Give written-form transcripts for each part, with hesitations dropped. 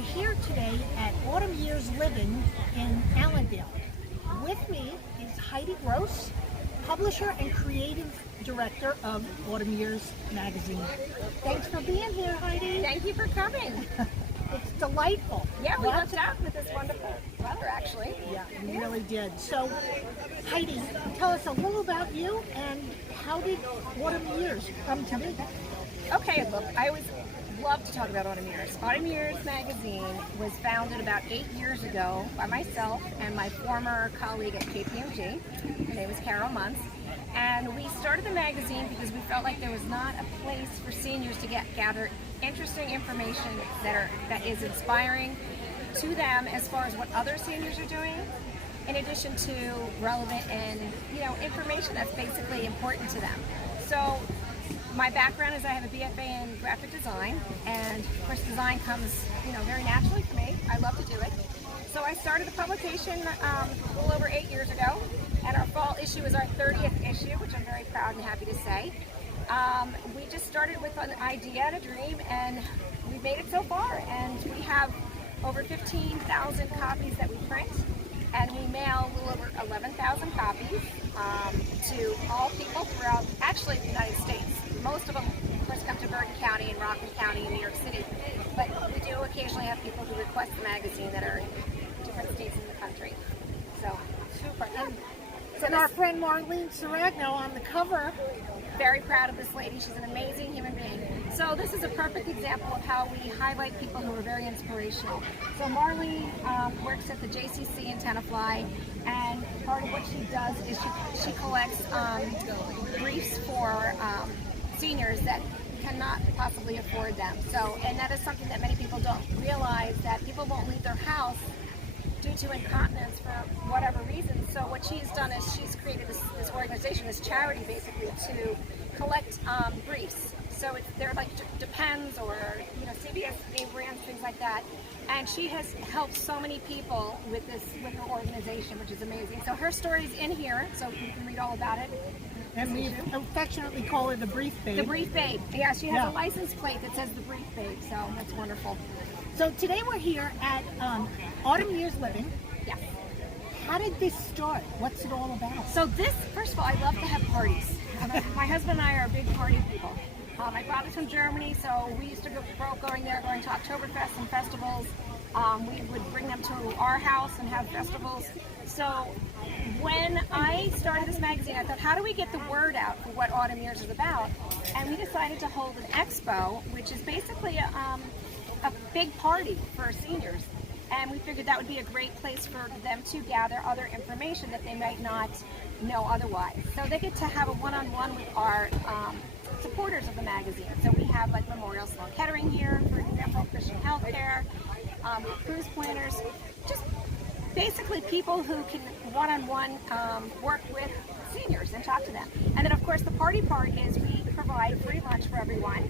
here today at Autumn Years Living in Allendale. With me is Heidi Gross, publisher and creative director of Autumn Years magazine. Thanks for being here, Heidi. Thank you for coming. It's delightful. Yeah, we lucked out with this wonderful weather, actually. Yeah, we really did. So, Heidi, tell us a little about you and how did Autumn Years come to be? Okay, look, I always love to talk about Autumn Years. Autumn Years magazine was founded about 8 years ago by myself and my former colleague at KPMG. Her name is Carol Muntz. And we started the magazine because we felt like there was not a place for seniors to gather interesting information that is inspiring to them as far as what other seniors are doing, in addition to relevant and information that's basically important to them. So my background is I have a BFA in graphic design, and of course design comes very naturally for me. I love to do it. So I started the publication a little over 8 years ago, and our fall issue is our 30th issue, which I'm very proud and happy to say. We just started with an idea and a dream, and we've made it so far. And we have over 15,000 copies that we print, and we mail a little over 11,000 copies to all people throughout, actually, the United States. Most of them, of course, come to Bergen County and Rockland County in New York City, but we do occasionally have people who request the magazine that are in different states in the country. So, super. And our friend Marlene Serragno on the cover. Very proud of this lady. She's an amazing human being. So this is a perfect example of how we highlight people who are very inspirational. So Marlene works at the JCC in Tenafly, and part of what she does is she collects briefs for seniors that cannot possibly afford them. So, and that is something that many people don't realize, that people won't leave their house due to incontinence for whatever reason. So what she's done is she's created this organization, this charity basically, to collect briefs. So they're like Depends or CBS name brands, things like that. And she has helped so many people with her organization, which is amazing. So her story's in here, so you can read all about it. And we affectionately call her the Brief Babe. The Brief Babe. Yeah, she has a license plate that says the Brief Babe, so that's wonderful. So today we're here at Autumn Years Living. Yes. How did this start? What's it all about? So this, first of all, I love to have parties. My husband and I are big party people. My father's from Germany, so we used to go going there, going to Oktoberfest and festivals. We would bring them to our house and have festivals. So when I started this magazine, I thought, how do we get the word out for what Autumn Years is about? And we decided to hold an expo, which is basically a big party for seniors. And we figured that would be a great place for them to gather other information that they might not know otherwise. So they get to have a one-on-one with our supporters of the magazine. So we have like Memorial Sloan Kettering here, for example, Christian Healthcare, cruise planners, just basically people who can one-on-one work with seniors and talk to them. And then of course the party part is we provide free lunch for everyone,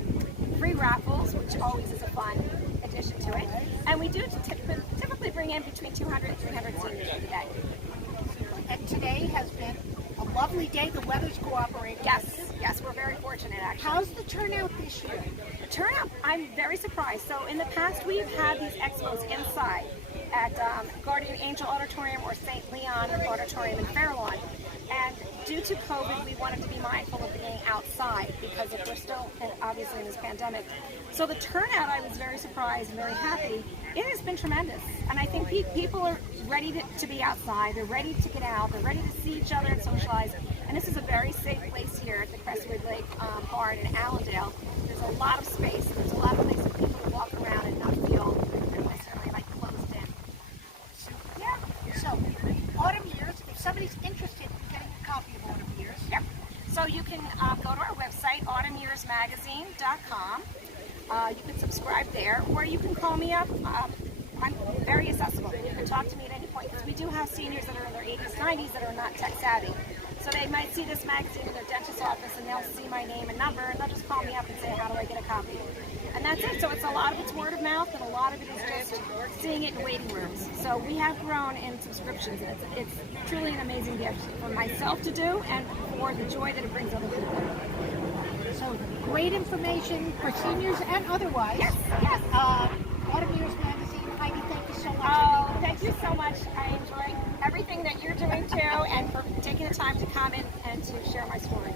free raffles, which always is a fun addition to it. And we do typically bring in between 200 and 300 seniors for the day. And today has been a lovely day. The weather's cooperating. Yes, we're very fortunate actually. How's the turnout this year? The turnout, I'm very surprised. So in the past we've had these expos inside at Guardian Angel Auditorium or St. Leon Auditorium in Fairlawn. And due to COVID, we wanted to be mindful of being outside because we're still obviously in this pandemic. So the turnout, I was very surprised and very happy. It has been tremendous. And I think people are ready to be outside. They're ready to get out. They're ready to see each other and socialize. And this is a very safe place here at the Crestwood Lake Barn in Allendale. There's a lot of space. There's a lot of places for people to walk around and not feel necessarily like closed in. Yeah. So, Autumn Years, if somebody's interested in getting a copy of Autumn Years. Yep. So you can go to our website, autumnyearsmagazine.com. You can subscribe there, or you can call me up. I'm very accessible. You can talk to me at any point, because we do have seniors that are in their 80s, 90s that are not tech savvy. So they might see this magazine in their dentist's office and they'll see my name and number and they'll just call me up and say, how do I get a copy? And that's it. So it's a lot of it's word of mouth and a lot of it is just seeing it in waiting rooms. So we have grown in subscriptions, and it's truly an amazing gift for myself to do and for the joy that it brings other people. So great information for seniors and otherwise. Yes, yes. Autumn Years Magazine thank you so much. I enjoy everything that you're doing too, and for taking the time to come and to share my story.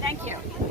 Thank you.